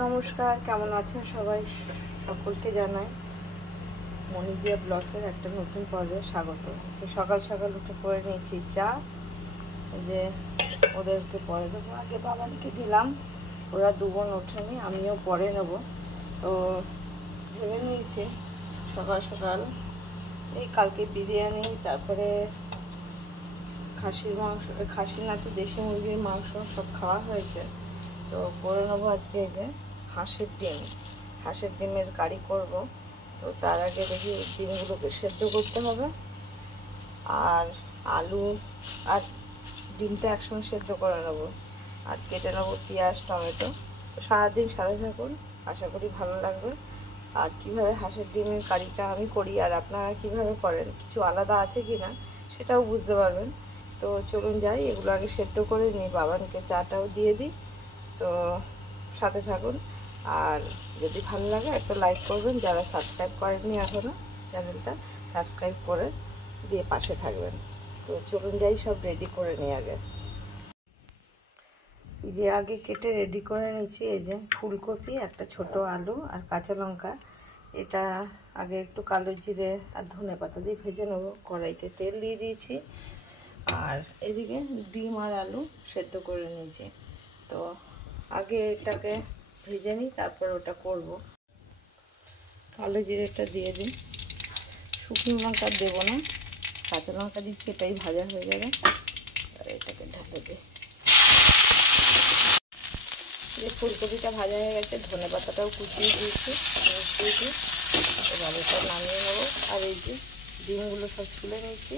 নমস্কার, কেমন আছেন সবাই? সকলকে জানাই মনিদিয়া ব্লগসের একটা নতুন পর্বে স্বাগত। তো সকাল সকাল উঠে করে নিয়েছি চা, যে ওদেরকে পরে দেবো। আগে বাবাকে দিলাম, ওরা দুবোন ওঠেনি, আমিও পরে নেব। তো ভেবে নিয়েছি সকাল সকাল এই কালকে বিরিয়ানি, তারপরে খাসির মাংস, খাসি না তো দেশি মুরগির মাংস সব খাওয়া হয়েছে। তো করে নেবো আজকে এই যে হাঁসের ডিমের কারি করব। তো তার আগে দেখি ডিমগুলোকে সেদ্ধ করতে হবে, আর আলু আর ডিমটা একসঙ্গে সেদ্ধ করে নেবো, আর কেটে নেবো পেঁয়াজ টমেটো। তো সারাদিন সাথে থাকুন, আশা করি ভালো লাগবে। আর কীভাবে হাঁসের ডিমের কারিটা আমি করি আর আপনারা কীভাবে করেন, কিছু আলাদা আছে কি না সেটাও বুঝতে পারবেন। তো চলুন যাই, এগুলো আগে সেদ্ধ করে নিই, বাবানকে চাটাও দিয়ে দিই। তো সাথে থাকুন, আর যদি ভালো লাগে একটা লাইক করবেন, যারা সাবস্ক্রাইব করেননি এখনও চ্যানেলটা সাবস্ক্রাইব করে দিয়ে পাশে থাকবেন। তো চলুন যাই, সব রেডি করে নিই। আগে কেটে রেডি করে নিয়েছি এই যে ফুলকপি, একটা ছোট আলু আর কাঁচা লঙ্কা। এটা আগে একটু কালো জিরে আর ধনে পাতা দিয়ে ভেজে নেবো। কড়াইতে তেল দিয়ে দিয়েছি, আর এদিকে ডিম আর আলু সেদ্ধ করে নিয়েছি। তো আগে এটাকে ভেজে নিই, তারপর ওটা করব। কালো জিরেটা দিয়ে দিই, শুকনো লঙ্কা দেবো না, কাঁচা লঙ্কা দিচ্ছি, এটাই ভাজা হয়ে যাবে। আর এটাকে ঢাকা দিই। এই ফুলকপিটা ভাজা হয়ে গেছে, ধনে পাতাটাও কুচিয়ে দিয়েছি, মিশিয়েছি। এবার এটা নামিয়ে নেবো। আর এই যে ডিমগুলো সব ছুলে নিয়েছি,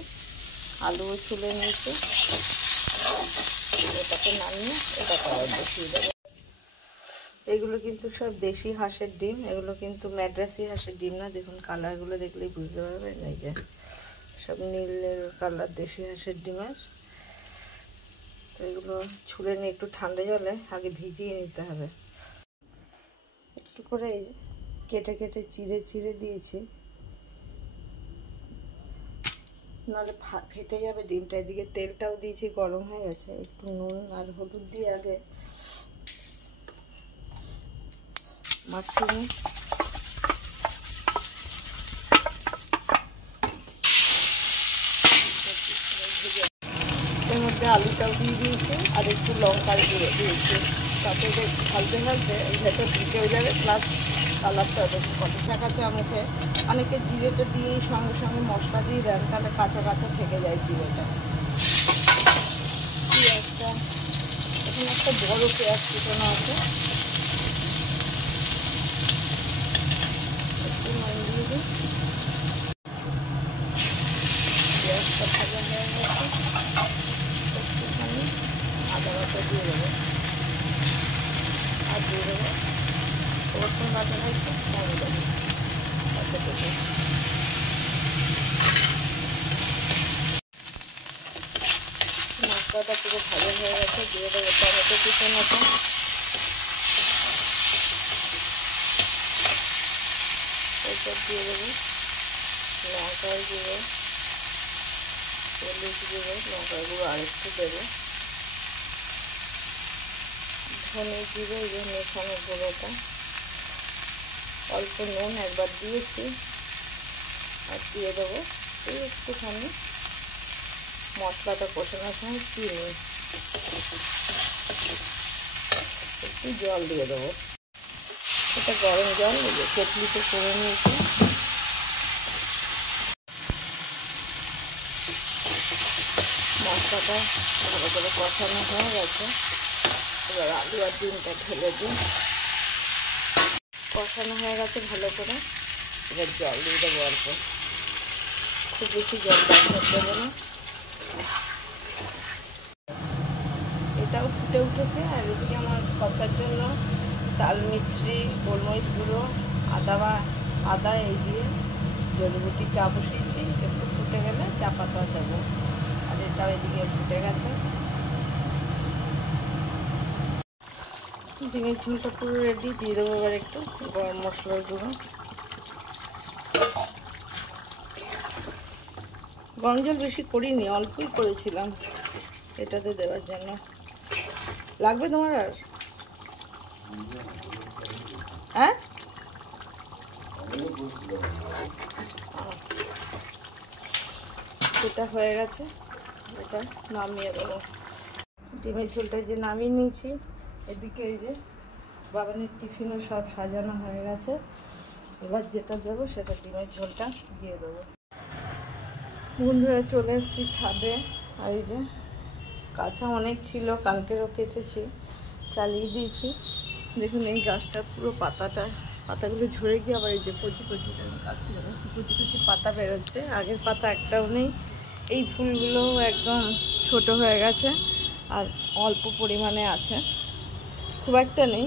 আলুও ছুলে নিয়েছি, এটাকে নামিয়ে এটাকে আবার বসিয়ে দেবো। এগুলো কিন্তু সব দেশি হাঁসের ডিম, এগুলো কিন্তু ম্যাড্রাসি হাঁসের ডিম না। দেখুন কালারগুলো দেখলেই বুঝতে পারবেন, এই যে সব নীলের কালার দেশি হাঁসের ডিমের। তো এগুলো ছুলে নিয়ে একটু ঠান্ডা জলে আগে ভিজিয়ে নিতে হবে। একটু করে এই কেটে কেটে চিড়ে চিড়ে দিয়েছি, নাহলে ফেটে যাবে ডিমটা। এদিকে তেলটাও দিয়েছি, গরম হয়ে গেছে। একটু নুন আর হলুদ দিয়ে আগে মাখিয়ে নিই। এর মধ্যে আলুটাও দিয়ে দিয়েছি, আর একটু লঙ্কার গুঁড়ো দিয়েছি, তাতে হালতে হালতে ভেতর ঢুকেও যাবে, প্লাস কালারটা দেখুন কত টাকা চামচে। অনেকে জিরেটা দিয়েই সঙ্গে সঙ্গে মশলা দিয়ে দেন, তাহলে কাঁচা কাঁচা থেকে যায় জিরেটা। পেঁয়াজটা এখানে একটা বড়ো পেঁয়াজ কুচানো আছে, একটু নুন দিয়ে দিই। পেঁয়াজটা ভাজা হয়ে গেছে, একটুখানি আদা বাটা দিয়ে দেবো, আর দিয়ে দেবো রসুন বাটা একটু কমে দেবো। মশলাটা পুরো ভালো হয়ে গেছে, দিয়ে দেবো টমেটো কুচানোটা, এরপর দিয়ে দেবো লঙ্কার গুঁড়ো, হলুদ গুঁড়ো, লঙ্কার গুঁড়ো আরেকটু দেবো, ধনে জিরে এই যে মেশানো গুঁড়োটা, অল্প নুন একবার দিয়েছি, আর দিয়ে দেবো একটুখানি মশলাটা কষানোর সময় চিনি, একটু জল দিয়ে দেবো। এটা গরম জল, কেটলিতে করে নিয়েছি। মশলাটা ভালো করে কষানো হয়ে গেছে, এবার আলু আর ডিমটা ঢেলে দিই। কষানো হয়ে গেছে ভালো করে, এবার জল দিয়ে দেবো অল্প, খুব বেশি জল ব্যবহার দেবো না। এটাও ফুটে উঠেছে, আর এদিকে আমার কষার জন্য তাল মিছরি, গোলমরিচ গুঁড়ো, আদা এই দিয়ে জড়িবুটি চা বসিয়েছি। একটু ফুটে গেলে চা পাতা দেবো, আর এটাও এদিকে ফুটে গেছে। ডিমের ঝোলটা পুরো রেডি, দিয়ে দেবো এবার একটু গরম মশলার গুঁড়ো। গরম জল বেশি করিনি, অল্পই করেছিলাম এটাতে দেওয়ার জন্য। লাগবে তোমার? আর হ্যাঁ এটা হয়ে গেছে, এটা নামিয়ে দেবো। ডিমের ঝোলটা যে নামিয়ে নিয়েছি, এদিকে এই যে বাবানের টিফিনও সব সাজানো হয়ে গেছে। এবার যেটা দেবো সেটা ডিমের ঝোলটা দিয়ে দেবো। বন্ধুরা চলে এসেছি ছাদে। আর এই যে কাঁচা অনেক ছিল, কালকেরও কেচেছি, চালিয়ে দিয়েছি। দেখুন এই গাছটার পুরো পাতাগুলো ঝরে গিয়ে আবার এই যে কচি কচি গাছ থেকে বেরোচ্ছে, কচি কচি পাতা বেরোচ্ছে। আগের পাতা একটাও নেই। এই ফুলগুলো একদম ছোট হয়ে গেছে আর অল্প পরিমাণে আছে, খুব একটা নেই।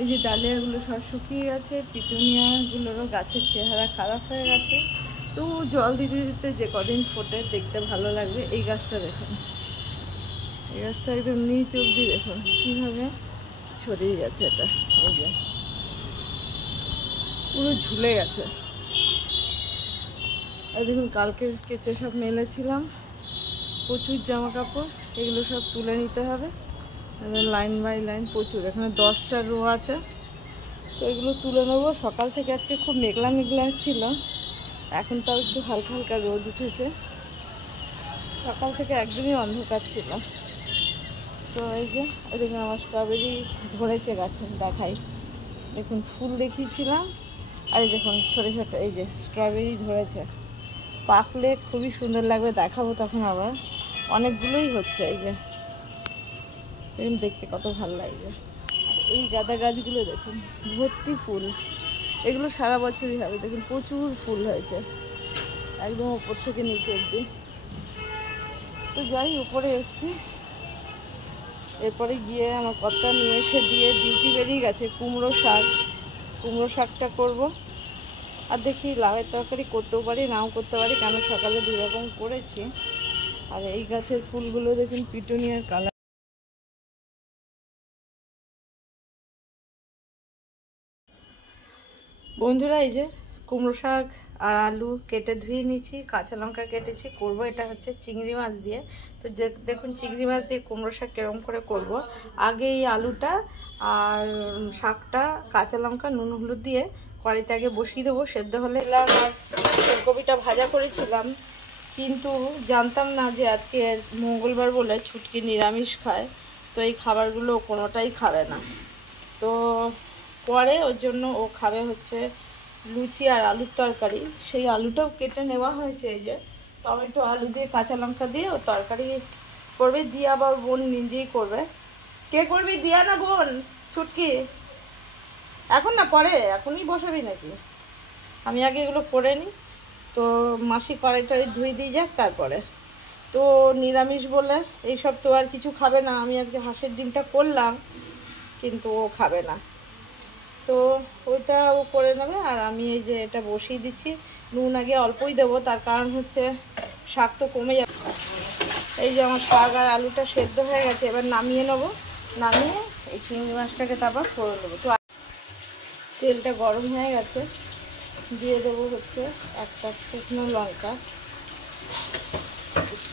এই যে ডালিয়াগুলো সব শুকিয়ে গেছে, পিটুনিয়াগুলোরও গাছের চেহারা খারাপ হয়ে গেছে। তো জল দিতে দিতে যে কদিন ফোটে দেখতে ভালো লাগবে। এই গাছটা দেখুন, এই গাছটা একদম নিচ অব্দি দেখুন কীভাবে ছড়িয়ে গেছে। এটা এই যে পুরো ঝুলে গেছে। আর দেখুন কালকে কেচে সব মেলেছিলাম প্রচুর জামা কাপড়, এগুলো সব তুলে নিতে হবে। লাইন বাই লাইন প্রচুর, এখানে 10টা রো আছে, তো এগুলো তুলে নেবো। সকাল থেকে আজকে খুব মেঘলা মেঘলা ছিল, এখন তাও একটু হালকা হালকা রোদ উঠেছে। সকাল থেকে একদমই অন্ধকার ছিল। তো এই যে দেখুন আমার স্ট্রবেরি ধরেছে গাছে, দেখাই দেখুন, ফুল দেখিয়েছিলাম। আর এই দেখুন ছোটো ছোটো এই যে স্ট্রবেরি ধরেছে, পাকলে খুবই সুন্দর লাগবে, দেখাবো তখন। আবার অনেকগুলোই হচ্ছে, এই যে দেখুন দেখতে কত ভালো লাগবে। আর এই গাঁদা গাছগুলো দেখুন ভর্তি ফুল, এগুলো সারা বছরই হবে। দেখুন প্রচুর ফুল হয়েছে একদম ওপর থেকে নিচে অব্দি। তো যাই উপরে এসছি, এরপরে গিয়ে আমার কর্তা নিয়ে এসে দিয়ে ডিউটি বেরিয়ে গেছে। কুমড়ো শাকটা করব। আর দেখি লাউয়ের তরকারি করতেও পারি, নাও করতে পারি, কেন সকালে 2 রকম করেছি। আর এই গাছের ফুলগুলো দেখুন পিটুনিয়ার কালার। বন্ধুরা এই যে কুমড়ো শাক আর আলু কেটে ধুয়ে নিয়েছি, কাঁচা লঙ্কা কেটেছি, করব এটা হচ্ছে চিংড়ি মাছ দিয়ে। তো দেখুন চিংড়ি মাছ দিয়ে কুমড়ো শাক কেরম করে করব। আগে এই আলুটা আর শাকটা কাঁচা লঙ্কা নুন হলুদ দিয়ে কড়াইতে আগে বসিয়ে দেবো, সেদ্ধ হলে। আর ফুলকপিটা ভাজা করেছিলাম, কিন্তু জানতাম না যে আজকে মঙ্গলবার বলে ছুটকি নিরামিষ খায়। তো এই খাবারগুলো কোনোটাই খাবে না, তো পরে ওর জন্য ও খাবে হচ্ছে লুচি আর আলুর তরকারি। সেই আলুটাও কেটে নেওয়া হয়েছে, এই যে টমেটো আলু দিয়ে কাঁচা লঙ্কা দিয়ে ও তরকারি করবে। দিয়ে আবার বোন নিজেই করবে। কে করবি, দিয়া না বোন? ছুটকি এখন না, পরে, এখনই বসাবি নাকি? আমি আগে এগুলো করে নিই। তো মাসি কড়াই টড়াই ধুয়ে দিয়ে যাক তারপরে। তো নিরামিষ বলে এইসব তো আর কিছু খাবে না। আমি আজকে হাঁসের ডিমটা করলাম, কিন্তু ও খাবে না, তো ওইটা ও করে নেবে। আর আমি এই যে এটা বসিয়ে দিচ্ছি, নুন আগে অল্পই দেবো, তার কারণ হচ্ছে শাক তো কমে যাবে। এই যে আমার শাক আর আলুটা সেদ্ধ হয়ে গেছে, এবার নামিয়ে নেবো। নামিয়ে এই চিংড়ি মাছটাকে তারপর করে দেবো। তো তেলটা গরম হয়ে গেছে, দিয়ে দেবো হচ্ছে একটা শুকনো লঙ্কা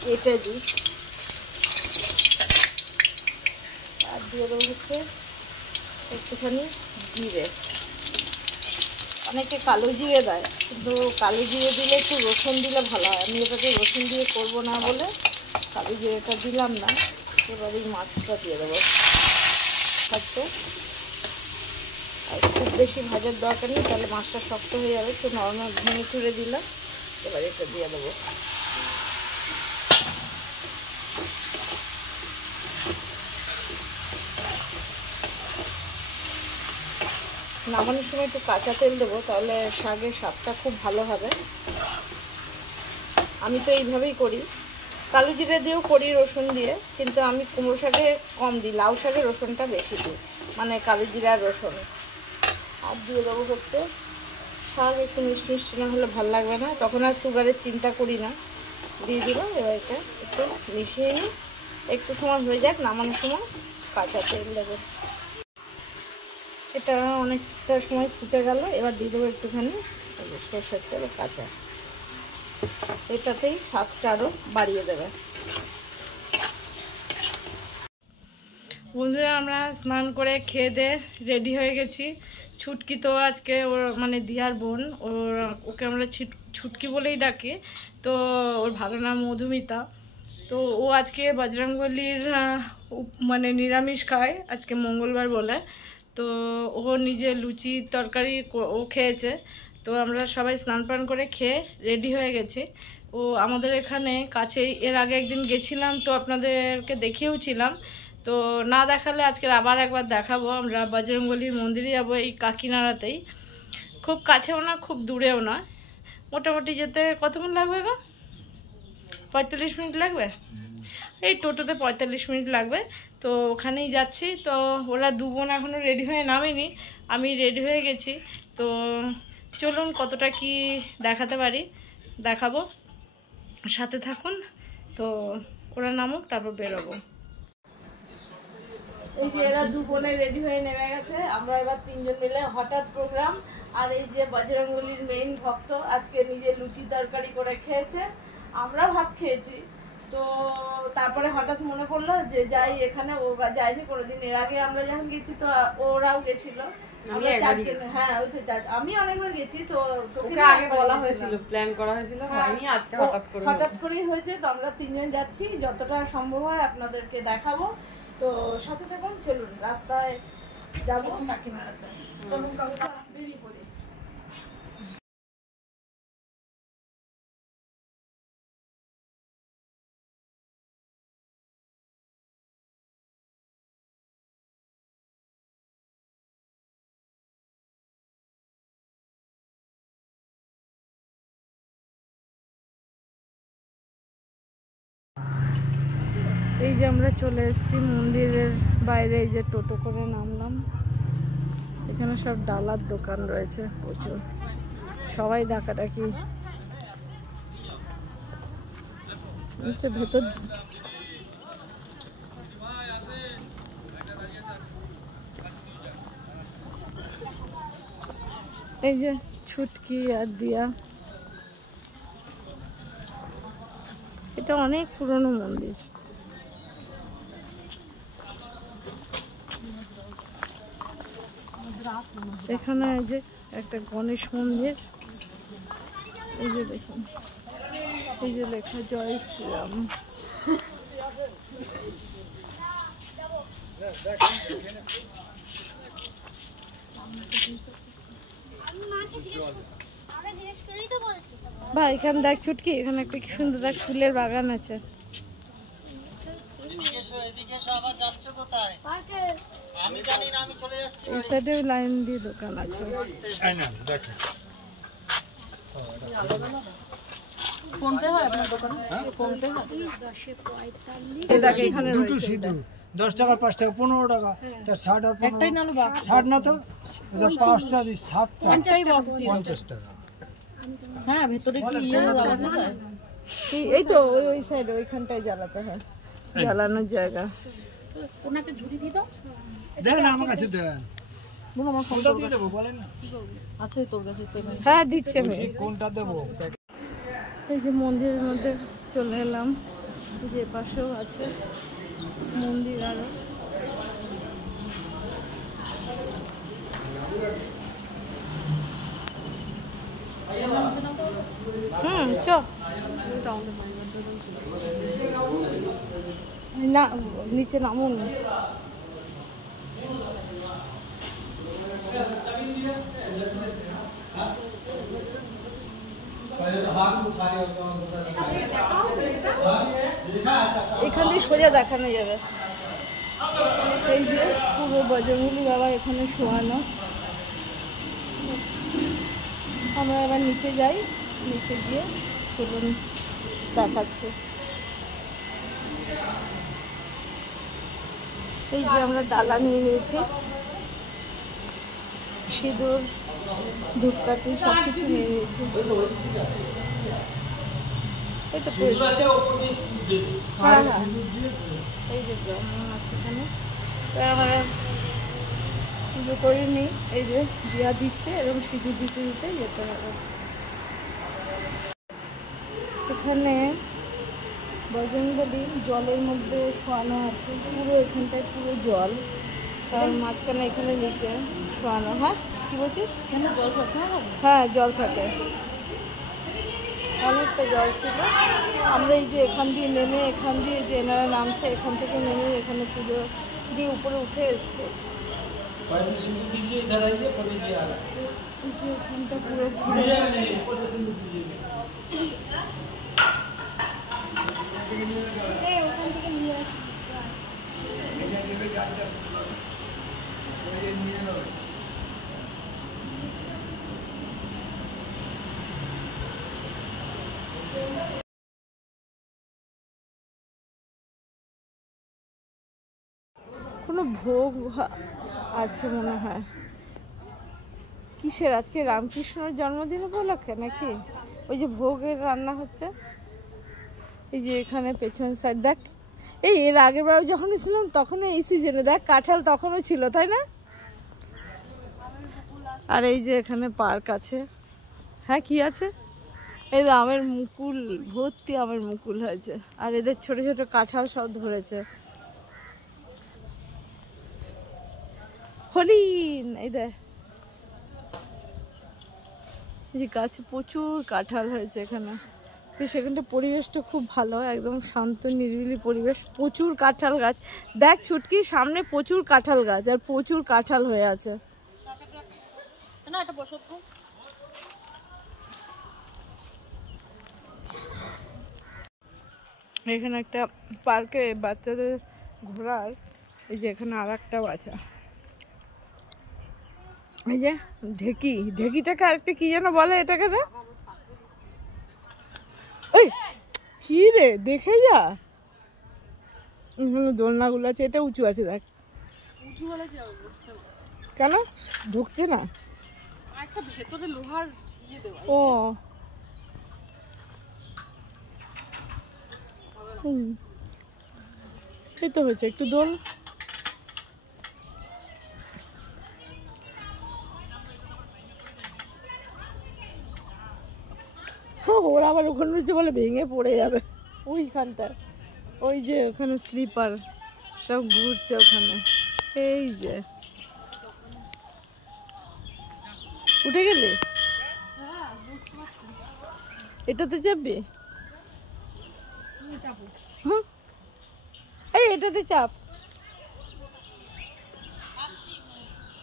কেটে দিই, আর দিয়ে দেবো হচ্ছে একটুখানি জিরে। অনেকে কালো জিরে দেয়, কিন্তু কালো জিরে দিলে একটু রসুন দিলে ভালো হয়। আমি এটাতে রসুন দিয়ে করবো না বলে কালো জিরেটা দিলাম না। এবার এই মাছটা দিয়ে দেবো থাকতে। আর খুব বেশি ভাজার দরকার নেই, তাহলে মাছটা শক্ত হয়ে যাবে। একটু নর্মাল ভেঙে চুড়ে দিলাম, এবার এটা দিয়ে দেবো। নামানোর সময় একটু কাঁচা তেল দেবো, তাহলে শাকের স্বাদটা খুব ভালো হবে। আমি তো এইভাবেই করি, কালো জিরে দিয়েও করি রসুন দিয়ে, কিন্তু আমি কুমড়ো শাকে কম দিই, লাউ শাকে রসুনটা বেশি দিই, মানে কালো জিরে আর রসুন। আর দিয়ে দেবো হচ্ছে শাক একটু মিষ্টি মিষ্টি না হলে ভালো লাগবে না, তখন আর সুগারের চিন্তা করি না। দিয়ে দিলাম। এবার এটা একটু মিশিয়ে নিই, একটু সময় হয়ে যাক, নামানোর সময় কাঁচা তেল দেবো। এটা অনেকটা সময় ফুটে গেল, এবার দিয়ে দেবো একটুখানি সরষের তেল কাঁচা, এটাতেই স্বাদটা আরও বাড়িয়ে দেবে। বন্ধুরা আমরা স্নান করে খেয়ে দিয়ে রেডি হয়ে গেছি। ছুটকি তো আজকে ওর মানে দিয়ার বোন, ওকে আমরা ছুটকি বলেই ডাকি। তো ওর ভালো নাম মধুমিতা। তো ও আজকে বজরংবলীর মানে নিরামিষ খায়, আজকে মঙ্গলবার বলে। তো ও নিজে লুচি তরকারি ও খেয়েছে। তো আমরা সবাই স্নান পান করে খেয়ে রেডি হয়ে গেছি। ও আমাদের এখানে কাছেই, এর আগে একদিন গেছিলাম তো আপনাদেরকে দেখিয়েওছিলাম। তো না দেখালে আজকে আবার একবার দেখাবো। আমরা বজরংবলীর মন্দিরে যাবো, এই কাকিনাড়াতেই। খুব কাছেও না খুব দূরেও না, মোটামুটি যেতে কতক্ষণ লাগবে গো? 45 মিনিট লাগবে। এই টোটোতে 45 মিনিট লাগবে। তো ওখানেই যাচ্ছি। তো ওরা দু বোন এখনও রেডি হয়ে নামেনি, আমি রেডি হয়ে গেছি। তো চলুন কতটা কি দেখাতে পারি দেখাবো, সাথে থাকুন। তো ওরা নামুক, তারপর বেরোবো। এই যে এরা দু বোনে রেডি হয়ে নেমে গেছে। আমরা এবার তিনজন মিলে হঠাৎ প্রোগ্রাম। আর এই যে বজরংবলীর মেইন ভক্ত আজকে নিজে লুচি তরকারি করে খেয়েছে, আমরাও ভাত খেয়েছি। তো তারপরে হঠাৎ মনে পড়লো যে যাই, এখানে ও যায়নি কোনোদিন। এর আগে আমরা যখন গেছি তো ওরাও গেছিল। আমরা চারজন, হ্যাঁ ওই তো আমি অনেকবার গেছি। তো তোকে আগে বলা হয়েছিল, প্ল্যান করা হয়েছিল, হয়নি, আজকে হঠাৎ করেই হয়েছে। তো আমরা তিনজন যাচ্ছি, যতটা সম্ভব হয় আপনাদেরকে দেখাবো। তো সাথে থাকুন, চলুন রাস্তায় যাবো কাকিনাড়াতে। চলুন কাকিনা বেরিয়ে পড়ি। এই যে আমরা চলে এসেছি মন্দিরের বাইরে। এই যে টোটো করে নামলাম। এখানে সব ডালার দোকান রয়েছে প্রচুর, সবাই ডাকাডাকি হচ্ছে ভেতর। এই যে ছুটকি আর দিয়া, এটা অনেক পুরনো মন্দির। এখানে এই যে একটা গণেশ মন্দির, এই যে দেখুন, এই যে লেখা জয় শ্রীরাম। ভাই এখানে দেখ ছুটকি, এখানে একটা কি সুন্দর দেখ ফুলের বাগান আছে। এই সাইডে লাইন দিয়ে দোকান আছে। কোনটা হয় আপনার দোকানে? কোনটা হয়? এখানে দুটো সিঁদুর 10 টাকা 5 টাকা 15 টাকা, তার 60 আর 15 একটাই নালো বাক্স 60 না তো, এটা 5টা 7টা 50 টাকা। হ্যাঁ ভেতরে কি ইয়ে জ্বালানো যায়? এই তো ওই সাইড ওইখানটায় জ্বালাতে হয়, জ্বালানোর জায়গা। ওনাকে ঝুড়ি দিয়ে দাও, দেন আমার কাছে দেন। বলো আমার ফোনটা দিয়ে দেব, বলেন না আছে তোর কাছে? হ্যাঁ দিচ্ছি আমি। কোনটা দেব? এই যে মন্দিরের মধ্যে চলে এলাম, যে পাশেও আছে মন্দির আরো। চ না নিচে নামুন। এখান দিয়ে সোজা দেখানো যাবে। এই যে পুরো বজরংবলী বাবা এখানে শোয়ানো। আমরা এবার নিচে যাই, নিচে গিয়ে চলুন দেখাচ্ছে। এই যে আমরা ডালা নিয়ে নিয়েছি, সিঁদুর ধূপকাঠি সব কিছু নিয়ে নিয়েছি। এটা হ্যাঁ হ্যাঁ এই যে ব্রাহ্মণ আছে এখানে। আমরা পুজো করিনি, এই যে দিয়া দিচ্ছে, এরকম সিঁদুর দিতে দিতে যেতে হবে। এখানে বজরংবলী জলের মধ্যে শোয়ানো আছে, পুরো এখানটায় পুরো জল, তার মাঝখানে এখানে নিচে শোয়ানো। হ্যাঁ কী বলছিস? এখানে জল থাকে? হ্যাঁ জল থাকে, অনেকটা জল ছিল। আমরা এই যে এখান দিয়ে নেমে, এখান দিয়ে যে এনারা নামছে এখান থেকে নেমে এখানে পুজো দিয়ে উপরে উঠে এসছে। এখানটা পুরো ঘুরে ওখান থেকে নিয়ে আসি। কোনো ভোগ আছে মনে হয়, কিসের? আজকে রামকৃষ্ণর জন্মদিন উপলক্ষে নাকি? ওই যে ভোগের রান্না হচ্ছে, এই যে এখানে পেছন সাইড দেখ। এই এর আগের বার যখন ছিলাম তখনও এই সিজনে দেখ কাঁঠাল তখনও ছিল, তাই না? আর এই যে এখানে পার্ক আছে। হ্যাঁ কি আছে? এই আমের মুকুল, ভর্তি আমের মুকুল হয়েছে, আর এদের ছোট ছোট কাঁঠাল সব ধরেছে। হরিণ, এই দেখ এই যে গাছে প্রচুর কাঁঠাল হয়েছে এখানে। সেখানটা পরিবেশটা খুব ভালো, একদম শান্ত নিরিবিলি পরিবেশ, প্রচুর কাঁঠাল গাছ। দেখ ছুটকি, সামনে প্রচুর কাঁঠাল গাছ আর প্রচুর কাঁঠাল হয়ে আছে। এখানে একটা পার্কে বাচ্চাদের ঘোরার, এই যে এখানে আর একটা বাচ্চা, এই যে ঢেকি, ঢেকিটাকে আরেকটা কি যেন বলে এটাকে রে? এই কি রে, দেখে যা। এখানে দোলনাগুলো আছে, এটা উঁচু আছে দেখ। কেন ঢুকছে না? ভেতরে লোহার ও এই তো হয়েছে একটু দোল। ওরা আবার ওখানে রয়েছে বলে ভেঙে পড়ে যাবে ওইখানটা। ওই যে ওখানে স্লিপার সব ঘুরছে ওখানে। এই যে উঠে গেলে এটাতে চাপবি? এই এটাতে চাপ।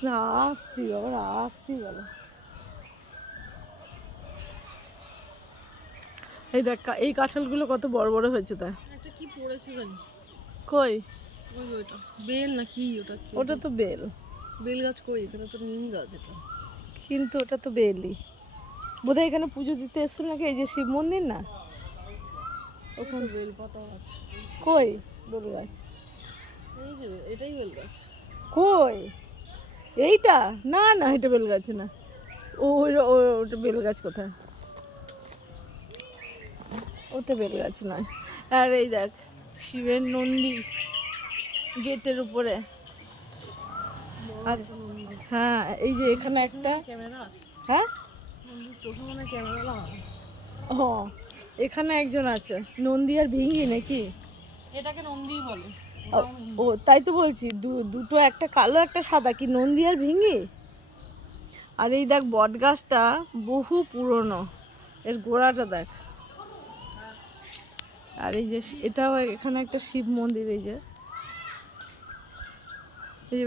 না আসছি বাবা, আসছি বলো। এই দেখ এই কাঁঠালগুলো কত বড় বড় হয়েছে। তা একটা কি পড়েছে জানি, কই? ওইটা বেল না কি? ওটা তো বেল। বেল গাছ কই? এখানে তো নিম গাছ এটা। কিন্তু ওটা তো বেলই বোধহয়। এখানে পুজো দিতে এসছিল নাকি? এই যে শিব মন্দির না, ওখানে বেল পাতা আছে। কই বেল গাছ? এই যে এটাই বেল গাছ। কই এইটা? না না এটা বেল গাছ না। ওটা বেল গাছ কোথায়? ওটা বেল গাছ নয়। আর এই দেখ শিবের নন্দী গেটের উপরে। আর হ্যাঁ এই যে এখানে একটা ক্যামেরা আছে। হ্যাঁ চোখে মনে ক্যামেরা লাগানো। ও এখানে একজন আছে, নন্দী আর ভিঙ্গি নাকি? এটাকে নন্দী বলে। ও তাই তো বলছি, দুটো, একটা কালো একটা সাদা, কি নন্দী আর ভিঙ্গি? আর এই দেখ বট গাছটা বহু পুরনো, এর গোড়াটা দেখ। আর এই যে এটাও এখানে একটা শিব মন্দির, এই যে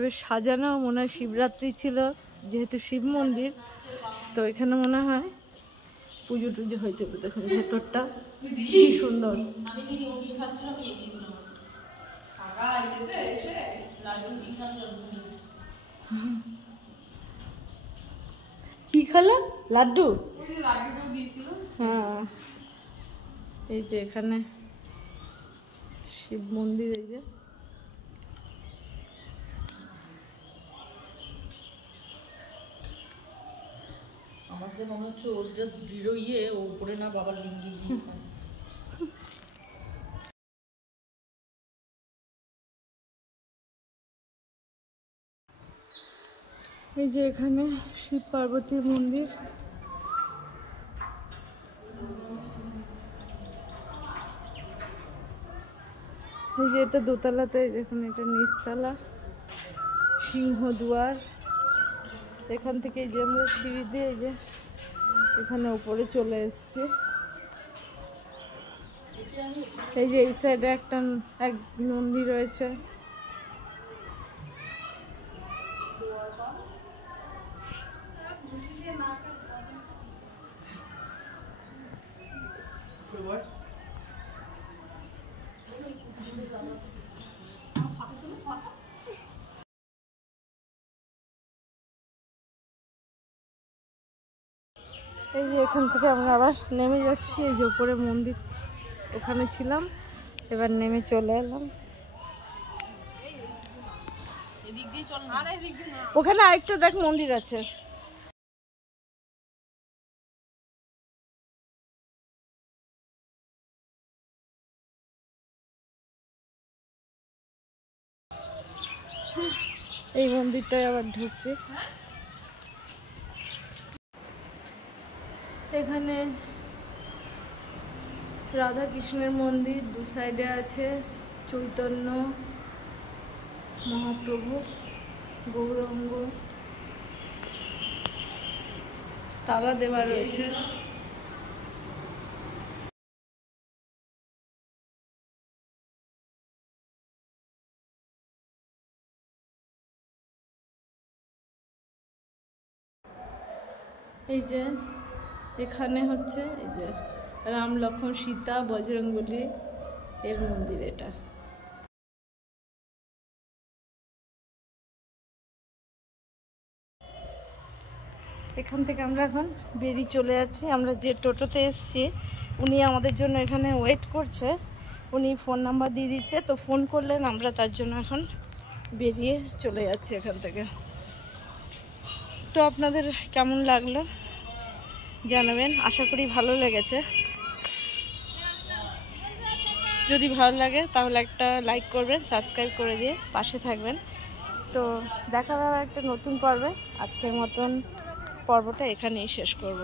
বেশ সাজানো, মনে হয় শিবরাত্রি ছিল যেহেতু শিব মন্দির, তো এখানে মনে হয় পুজো টুজো হয়েছে। দেখুন ভেতরটা কি সুন্দর। কি খেলো? লাড্ডু? হ্যাঁ এই যে এখানে শিব মন্দির, এই যে আমার যে মনে হচ্ছে ওর যে দৃঢ় ইয়ে, ও উপরে না বাবার লিঙ্গি গিয়ে এই যে এখানে শিব পার্বতীর মন্দির। এই যে এটা দোতলাতে, দেখুন এটা নিচতলা, সিংহদুয়ার। এখান থেকে এই যে আমরা সিঁড়ি দিয়ে এই যে এখানে উপরে চলে এসেছি। এই যে এই সাইডে একটা এক মন্দির রয়েছে। এই যে এখান থেকে আমরা আবার নেমে যাচ্ছি। এই যে উপরে মন্দির, ওখানে ছিলাম, এবার নেমে চলে এলাম। ওখানে আরেকটা দেখ মন্দির আছে। এই মন্দিরটায় আবার ঢুকছি। এখানে রাধা কৃষ্ণের মন্দির, দু সাইডে আছে চৈতন্য মহাপ্রভু, গৌরাঙ্গ, তালা দেওয়া রয়েছে। এই যে এখানে হচ্ছে এই যে রাম লক্ষ্মণ সীতা বজরংবলী এর মন্দির এটা। এখান থেকে আমরা এখন বেরিয়ে চলে যাচ্ছি। আমরা যে টোটোতে এসেছি উনি আমাদের জন্য এখানে ওয়েট করছে, উনি ফোন নাম্বার দিয়ে দিচ্ছে, তো ফোন করলেন, আমরা তার জন্য এখন বেরিয়ে চলে যাচ্ছি এখান থেকে। তো আপনাদের কেমন লাগলো জানাবেন, আশা করি ভালো লেগেছে। যদি ভালো লাগে তাহলে একটা লাইক করবেন, সাবস্ক্রাইব করে দিয়ে পাশে থাকবেন। তো দেখা হবে একটা নতুন পর্বে। আজকের মতন পর্বটা এখানেই শেষ করব।